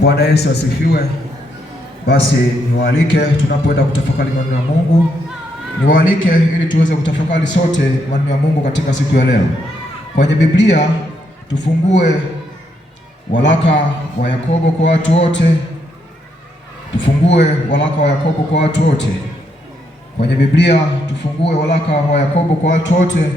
Bwana Yesu asifiwe. Basi niwaalike tunapoenda kutafakari maneno ya Mungu, niwaalike ili tuweze kutafakari sote maneno ya Mungu katika siku ya leo. Kwenye Biblia tufungue waraka wa Yakobo kwa watu wote. Tufungue waraka wa Yakobo kwa watu wote. Kwenye Biblia tufungue waraka wa Yakobo kwa watu wote,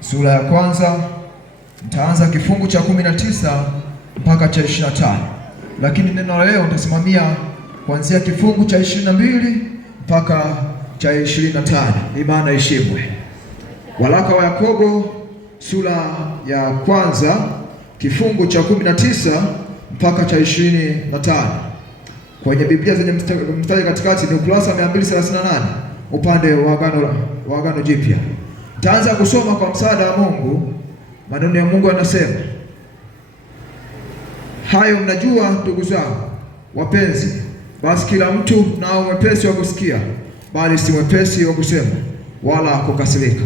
sura ya kwanza. Nitaanza kifungu cha 19 mpaka cha 25. Lakini neno la leo nitasimamia kuanzia kifungu cha 22 mpaka cha 25. Imani ishimwe. Waraka wa Yakobo sura ya kwanza kifungu cha 19 mpaka cha 25. Kwenye Biblia zenye mstari katikati ni ukurasa 238 upande wa Agano Jipya. Nitaanza kusoma kwa msaada wa Mungu. Maneno ya Mungu yanasema, hayo mnajua ndugu zangu wapenzi, basi kila mtu na mwepesi wa kusikia, bali si mwepesi wa kusema wala kukasirika.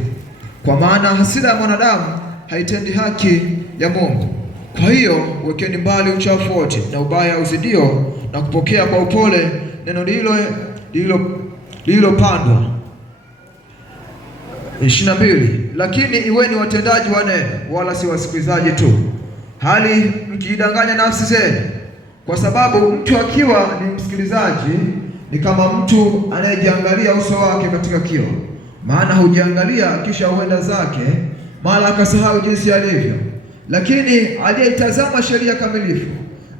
Kwa maana hasira ya mwanadamu haitendi haki ya Mungu. Kwa hiyo wekeni mbali uchafu wote na ubaya uzidio, na kupokea kwa upole neno lililopandwa. 22. Lakini iweni watendaji wa neno, wala si wasikilizaji tu, hali mkidanganya nafsi zenu, kwa sababu mtu akiwa ni msikilizaji ni kama mtu anayejiangalia uso wake katika kioo. Maana hujiangalia kisha huenda zake, mara akasahau jinsi alivyo. Lakini aliyeitazama sheria kamilifu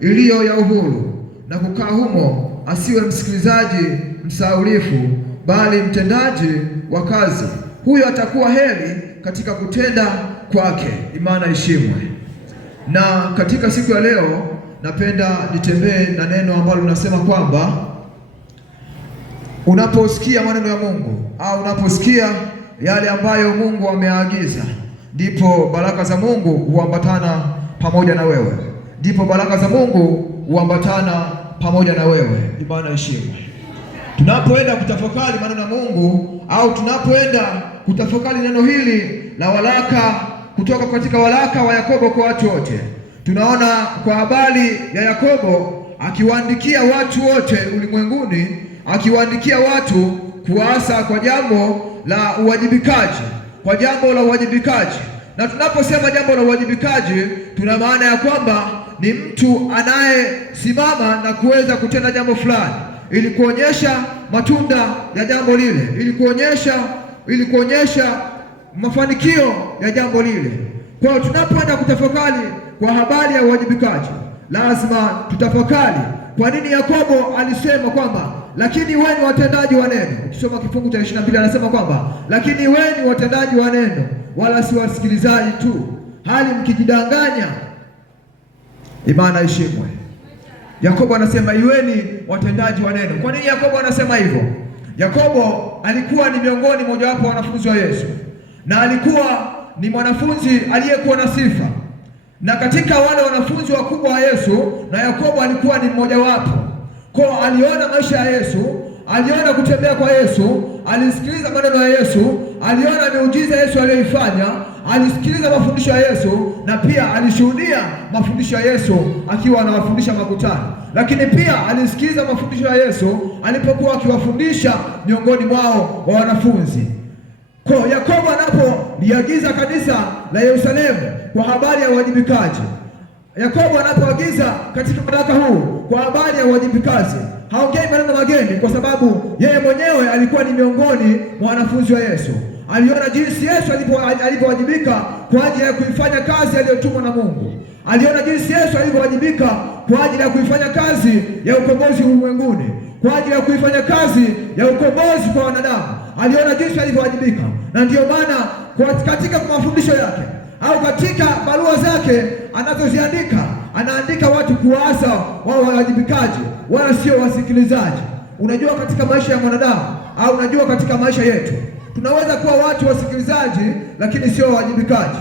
iliyo ya uhuru na kukaa humo, asiwe msikilizaji msahaulifu, bali mtendaji wa kazi, huyo atakuwa heri katika kutenda kwake. Imani ishimwe. Na katika siku ya leo napenda nitembee na neno ambalo linasema kwamba unaposikia maneno ya Mungu au unaposikia yale ambayo Mungu ameagiza, ndipo baraka za Mungu huambatana pamoja na wewe. Ndipo baraka za Mungu huambatana pamoja na wewe. Imani ishimwe. Tunapoenda kutafakari maneno ya Mungu au tunapoenda kutafakari neno hili la waraka kutoka katika waraka wa Yakobo kwa watu wote, tunaona kwa habari ya Yakobo akiwaandikia watu wote ulimwenguni, akiwaandikia watu kuasa kwa jambo la uwajibikaji, kwa jambo la uwajibikaji. Na tunaposema jambo la uwajibikaji, tuna maana ya kwamba ni mtu anayesimama na kuweza kutenda jambo fulani ili kuonyesha matunda ya jambo lile, ili kuonyesha mafanikio ya jambo lile. Kwa hiyo tunapoenda kutafakari kwa habari ya uwajibikaji, lazima tutafakari kwa nini Yakobo alisema kwamba lakini weni watendaji wa neno. Ukisoma kifungu cha 22 anasema kwamba lakini weni watendaji wa neno, wala si wasikilizaji tu, hali mkijidanganya. Imani ishimwe. Yakobo anasema iweni watendaji wa neno. Kwa nini Yakobo anasema hivyo? Yakobo alikuwa ni miongoni mojawapo wa wanafunzi wa Yesu, na alikuwa ni mwanafunzi aliyekuwa na sifa, na katika wale wanafunzi wakubwa wa Yesu, na Yakobo alikuwa ni mmojawapo. Kwa aliona maisha ya Yesu, aliona kutembea kwa Yesu, alisikiliza maneno ya Yesu, aliona miujiza Yesu aliyoifanya, alisikiliza mafundisho ya Yesu, na pia alishuhudia mafundisho ya Yesu akiwa anawafundisha makutano. Lakini pia alisikiliza mafundisho ya Yesu alipokuwa akiwafundisha miongoni mwao wa wanafunzi. Kwa Yakobo anapoliagiza kanisa la Yerusalemu kwa habari ya uwajibikaji, Yakobo anapoagiza katika waraka huu kwa habari ya uwajibikaji, haongei maneno mageni, kwa sababu yeye mwenyewe alikuwa ni miongoni mwa wanafunzi wa Yesu. Aliona jinsi Yesu alivyowajibika kwa ajili ya kuifanya kazi aliyotumwa na Mungu. Aliona jinsi Yesu alivyowajibika kwa ajili ya kuifanya kazi ya ukombozi ulimwenguni, kwa ajili ya kuifanya kazi ya ukombozi kwa wanadamu. Aliona jinsi alivyowajibika, na ndiyo maana katika mafundisho yake au katika barua zake anazoziandika, anaandika watu kuwaasa wao wajibikaji, wala sio wasikilizaji. Unajua, katika maisha ya mwanadamu au unajua, katika maisha yetu tunaweza kuwa watu wasikilizaji lakini sio wajibikaji.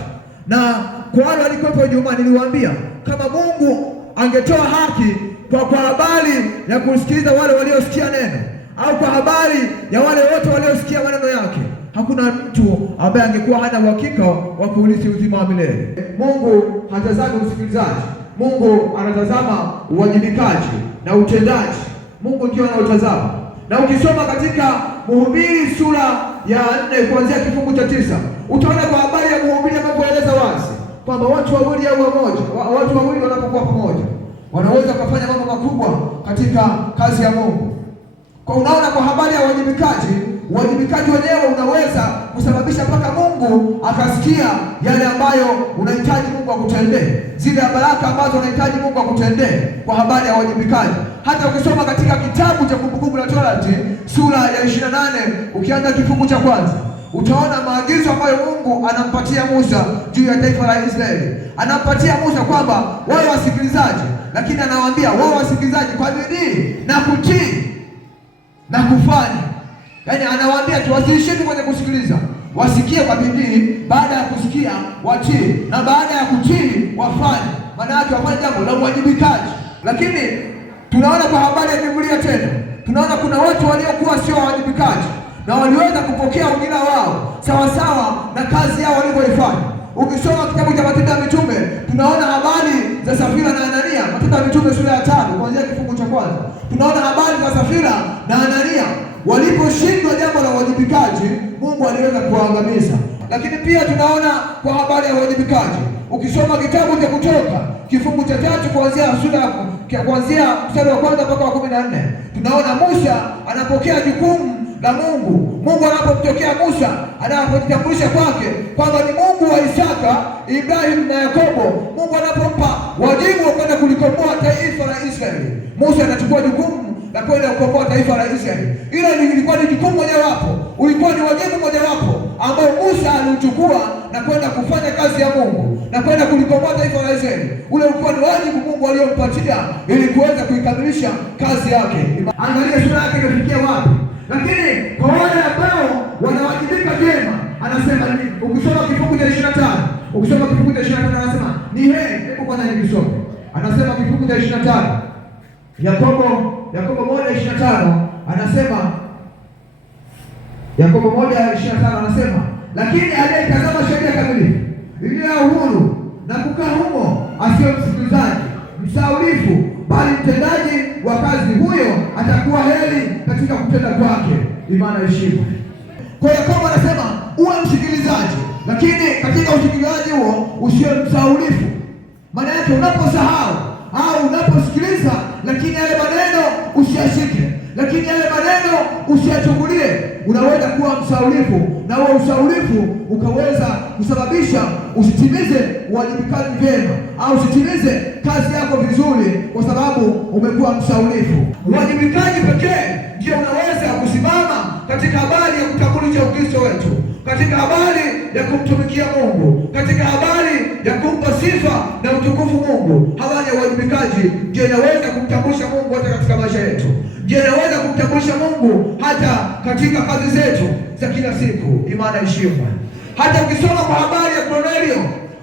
Na kwa wale walikuwepo Ijumaa niliwaambia kama Mungu angetoa haki kwa habari ya kusikiliza wale waliosikia neno, au kwa habari ya wale wote waliosikia maneno yake, hakuna mtu ambaye angekuwa hana uhakika wa kuurithi uzima wa milele. Mungu hatazami usikilizaji, Mungu anatazama uwajibikaji na utendaji. Mungu ndio anautazama. Na ukisoma katika Mhubiri sura ya 4 kuanzia kifungu cha 9, utaona kwa habari ya Mhubiri anapoeleza wazi kwamba watu wawili au watu wawili wanapokuwa pamoja wanaweza kufanya mambo makubwa katika kazi ya Mungu. Kwa unaona kwa habari ya uwajibikaji wenyewe unaweza kusababisha mpaka Mungu akasikia yale ambayo unahitaji Mungu akutendee, zile baraka ambazo unahitaji Mungu akutendee kwa habari ya uwajibikaji. Hata ukisoma katika kitabu cha Kumbukumbu la Torati sura ya 28 ukianza kifungu cha kwanza, utaona maagizo ambayo Mungu anampatia Musa juu ya taifa la Israeli. Anampatia Musa kwamba wao wasikilizaji, lakini anawaambia wao wasikilizaji kwa bidii na kutii na kufanya. Yaani anawaambia tuwasiishie kwenye kusikiliza, wasikie kwa bidii, baada ya kusikia watii, na baada ya kutii wafanye. Maana yake wafanye jambo la uwajibikaji. Lakini tunaona kwa habari ya Biblia tena, tunaona kuna watu waliokuwa sio wajibikaji na waliweza kupokea ujira wao sawasawa na kazi yao walivyoifanya. Ukisoma kitabu cha Matendo ya Mitume, tunaona habari za Safira na Anania. Matendo ya Mitume sura ya 5 kuanzia kifungu cha kwanza, tunaona habari za Safira na Anania. Waliposhindwa jambo la uwajibikaji, Mungu aliweza kuwaangamiza. Lakini pia tunaona kwa habari ya uwajibikaji, ukisoma kitabu cha Kutoka kifungu cha 3 kuanzia mstari wa kwanza mpaka wa 14, tunaona Musa anapokea jukumu la Mungu. Mungu anapomtokea Musa, anapojitambulisha kwake kwamba ni Mungu wa Isaka, Ibrahim na Yakobo, Mungu anapompa wajibu wa kwenda kulikomboa taifa la Israeli, Musa anachukua jukumu la kwenda kukomboa taifa la Israeli. Hilo lilikuwa ni jukumu mojawapo, ulikuwa ni wajibu mojawapo ambao Musa alichukua na kwenda kufanya kazi ya Mungu na kwenda kulikomboa taifa la Israeli. Ule ulikuwa ni wajibu Mungu aliyompatia ili kuweza kuikamilisha kazi yake. Angalia sura yake imefikia wapi. Lakini kwa wale ambao wanawajibika vyema, anasema ni ukisoma kifungu cha 25, anasema ni heri. Hebu kwanza nikisome, anasema kifungu cha 25, Yakobo 1:25, anasema Yakobo 1:25, anasema lakini aliyetazama sheria kamilifu iliyo ya uhuru na kukaa humo, asiyo msikilizaji msaulifu, bali mtendaji wa kazi, huyo atakuwa heri katika kutenda kwake. Imani heshima. Kwa hiyo Yakobo anasema uwe msikilizaji, lakini katika usikilizaji huo usiwe msaulifu. Maana yake unaposahau au unaposikiliza, lakini yale maneno usiyashike, lakini yale maneno usiyachungulie, unaweza kuwa msaulifu, na huo usaulifu ukaweza kusababisha usitimize uwajibikaji vyema au usitimize kazi yako vizuri, kwa sababu umekuwa msaulifu. Uwajibikaji pekee ndio unaweza kusimama katika habari ya kutambulisha Ukristo wetu, katika habari ya kumtumikia Mungu, katika habari ya kumpa sifa na utukufu Mungu. Habari ya uwajibikaji ndio inaweza kumtambulisha Mungu hata katika maisha yetu, ndio inaweza kumtambulisha Mungu hata katika kazi zetu za kila siku. Imani heshima. Hata ukisoma kwa habari ya Kornelio,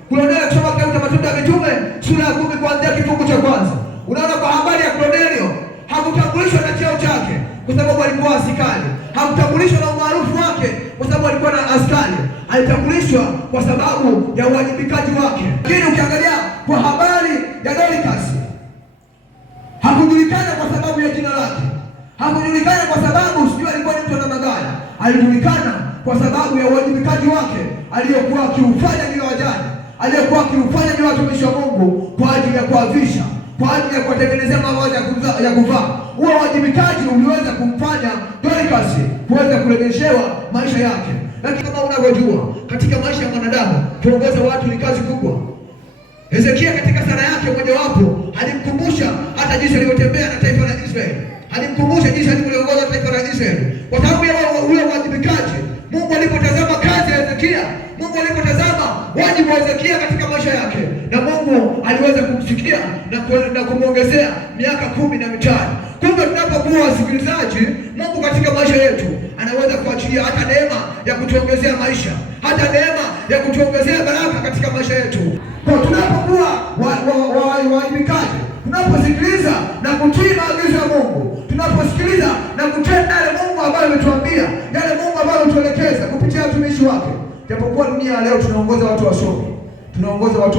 kusoma kitabu cha Matendo ya Mitume sura ya 10 kuanzia kifungu cha kwanza, unaona kwa habari ya Kornelio hakutambulishwa na cheo chake kwa sababu alikuwa askari, hakutambulishwa na umaarufu wake kwa sababu alikuwa na askari, alitambulishwa kwa sababu ya uwajibikaji wake. Lakini ukiangalia kwa habari ya Dorcas, hakujulikana kwa sababu ya jina lake, hakujulikana kwa sababu sijui alikuwa ni mtu wa namna gani, alijulikana kwa sababu ya uwajibikaji wake aliyokuwa akiufanya juu ya wajane, aliyokuwa akiufanya juu ya watumishi wa Mungu kwa ajili ya kuwavisha, kwa ajili ya kuwatengenezea mavazi ya kuvaa. Huo wajibikaji uliweza kumfanya Dorcas kuweza kurejeshewa maisha yake. Lakini kama unavyojua katika maisha ya mwanadamu kuongoza watu ni kazi kubwa. Hezekia katika sala yake mojawapo alimkumbusha hata jinsi alivyotembea na taifa la Israeli, alimkumbusha jinsi alivyoongoza taifa la Israeli kwa sababu ya ule wajibikaji. Mungu alipotazama kazi ya Hezekia, Mungu alipotazama wajibu wa Hezekia katika maisha yake, na Mungu aliweza kumsikia na kumwongezea miaka 15. Kumbe tunapokuwa wasikilizaji, Mungu katika maisha yetu anaweza kuachilia hata neema ya kutuongezea maisha, hata neema ya kutuongezea baraka katika maisha yetu. Kwa tunapokuwa wajibikaji, tunaposikiliza na kutii maagizo ya Mungu, tunaposikiliza na kutenda yale Mungu ambayo ametuambia, yale Mungu ambayo ametuelekeza kupitia watumishi wake. Japokuwa dunia leo tunaongoza watu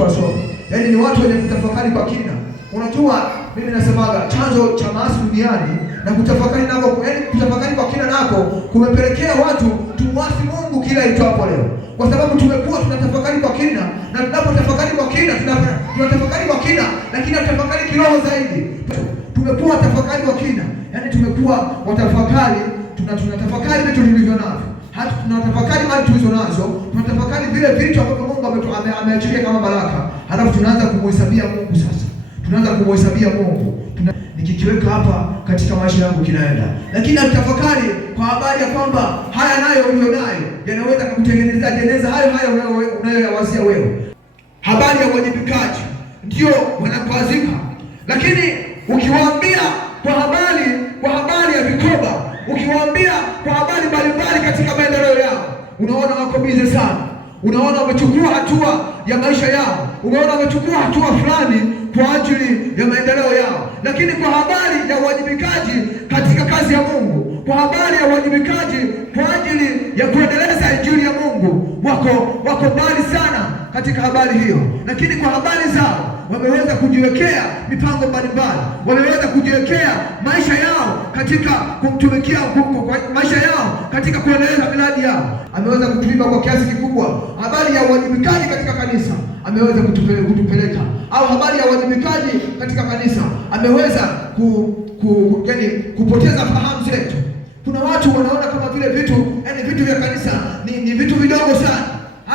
wasomi, yaani ni watu wenye kutafakari kwa kina. Unajua mimi nasemaga chanzo cha maasi duniani na kutafakari nako, yaani kutafakari kwa kina nako kumepelekea watu tumwasi Mungu kila itwapo leo, kwa sababu tumekuwa tunatafakari kwa kina, na tunapotafakari kwa kina tunatafakari kwa kina, lakini tunatafakari kiroho zaidi. Tumekuwa tafakari kwa kina, yaani tumekuwa watafakari, tunatafakari vitu vilivyo navyo, hata tunatafakari mali tulizo nazo, tunatafakari vile vitu ambavyo Mungu ameachilia kama baraka, halafu tunaanza kumhesabia Mungu. Sasa tunaanza kumhesabia Mungu, nikikiweka hapa katika maisha yangu kinaenda, lakini atafakari kwa habari ya kwamba haya nayo ulionayo yanaweza kukutengenezea jeneza hayo unayoyawazia wewe. Habari ya uwajibikaji ndio wanakuazika, lakini ukiwaambia kwa habari ya vikoba, ukiwaambia kwa habari mbalimbali katika maendeleo yao, unaona wako bize sana, unaona wamechukua hatua ya maisha yao, unaona wamechukua hatua fulani kwa ajili ya maendeleo yao. Lakini kwa habari ya uwajibikaji katika kazi ya Mungu, kwa habari ya uwajibikaji kwa ajili ya kuendeleza injili ya Mungu, wako mbali sana katika habari hiyo. Lakini kwa habari zao wameweza kujiwekea mipango mbalimbali, wameweza kujiwekea maisha yao katika kumtumikia maisha yao katika kuendeleza miradi yao. Ameweza kutulipa kwa kiasi kikubwa habari ya uwajibikaji katika kanisa, ameweza kutupeleka, au habari ya uwajibikaji katika kanisa ameweza kupoteza fahamu zetu. Kuna watu wanaona kama vile vitu vya kanisa ni vitu vidogo sana,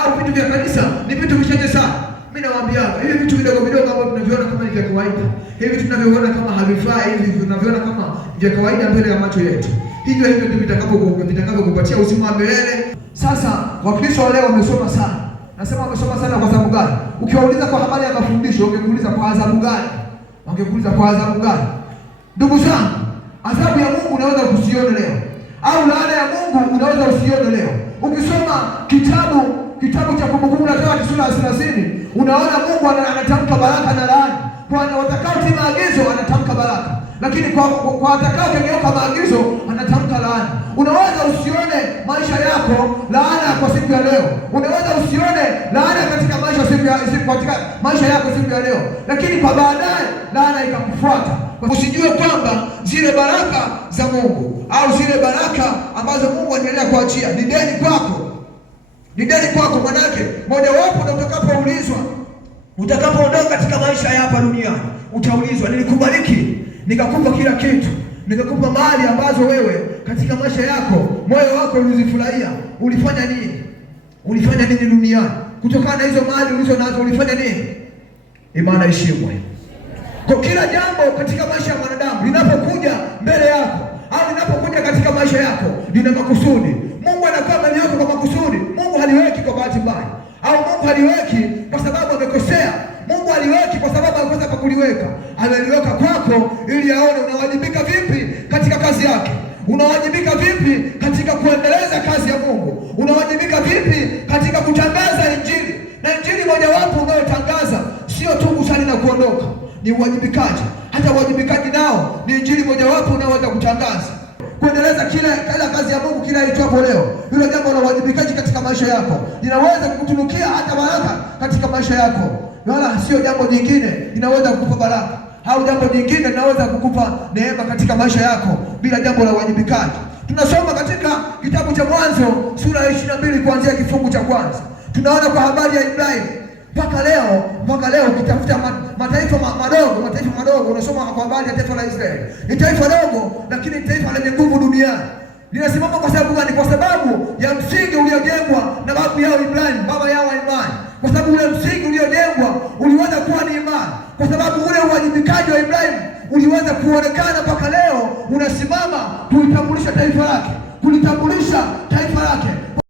au vitu vya kanisa ni vitu vichache sana. Mimi nawaambia hivi vitu vidogo ambavyo tunaviona kama ni vya kawaida, hivi tunavyoona kama havifai, hivi tunavyoona kama vya kawaida mbele ya macho yetu, hivyo ndivyo vitakavyokupatia uzima wa milele. Sasa Wakristo leo wamesoma sana. Nasema wamesoma sana kwa sababu gani? Ukiwauliza kwa habari ya mafundisho, wangekuuliza kwa adhabu gani? Ndugu zangu, adhabu ya Mungu unaweza kusione leo, au laana ya Mungu unaweza usione leo. Ukisoma kitabu cha Kumbukumbu la Torati sura ya 30, unaona Mungu anatamka baraka na laana. Kwa watakaotii maagizo anatamka baraka, lakini kwa watakaokengeuka maagizo anatamka laana. Unaweza usione maisha yako laana kwa siku ya leo, unaweza usione laana katika maisha yako siku ya leo, lakini kwa baadaye laana ikakufuata. Usijue kwamba zile baraka za Mungu au zile baraka ambazo Mungu anaendelea kuachia ni deni kwako. Manake mojawapo na utakapoondoka katika maisha ya hapa duniani, utaulizwa, nilikubariki nikakupa kila kitu, nikakupa mali ambazo wewe katika maisha yako moyo wako ulizifurahia, ulifanya nini duniani? Kutokana na hizo mali ulizo nazo ulifanya nini? Imani ishimwe. Kwa kila jambo katika maisha ya mwanadamu linapokuja mbele yako au linapokuja katika maisha yako lina makusudi. Mungu anakuwa ameliweka kwa makusudi. Mungu haliweki kwa bahati mbaya, au Mungu haliweki kwa sababu amekosea. Mungu haliweki kwa sababu amekosa pa kuliweka. Ameliweka kwako ili aone unawajibika vipi katika kazi yake, unawajibika vipi katika kuendeleza kazi ya Mungu, unawajibika vipi katika kutangaza injili. Na injili mojawapo unayotangaza sio tu kusali na kuondoka, ni uwajibikaji. Hata uwajibikaji nao ni injili mojawapo unaweza kutangaza, kuendeleza kila kazi ya Mungu kila itwapo leo. Hilo jambo la uwajibikaji katika maisha yako linaweza kukutunukia hata baraka katika maisha yako, wala sio jambo jingine linaweza kukupa baraka, au jambo jingine linaweza kukupa neema katika maisha yako bila jambo la uwajibikaji. Tunasoma katika kitabu cha Mwanzo sura ya 22 kuanzia kifungu cha kwanza. Tunaona kwa habari ya Ibrahimu mpaka leo ukitafuta mataifa madogo, unasoma kwa habari ya taifa la Israeli. Ni taifa dogo, lakini taifa lenye nguvu duniani. Linasimama kwa sababu gani? Kwa sababu ya msingi uliojengwa na babu yao Ibrahimu, baba yao wa imani. Kwa sababu ule msingi uliojengwa uliweza kuwa ni imani, kwa sababu ule uwajibikaji wa Ibrahimu uliweza kuonekana mpaka leo unasimama kulitambulisha taifa lake,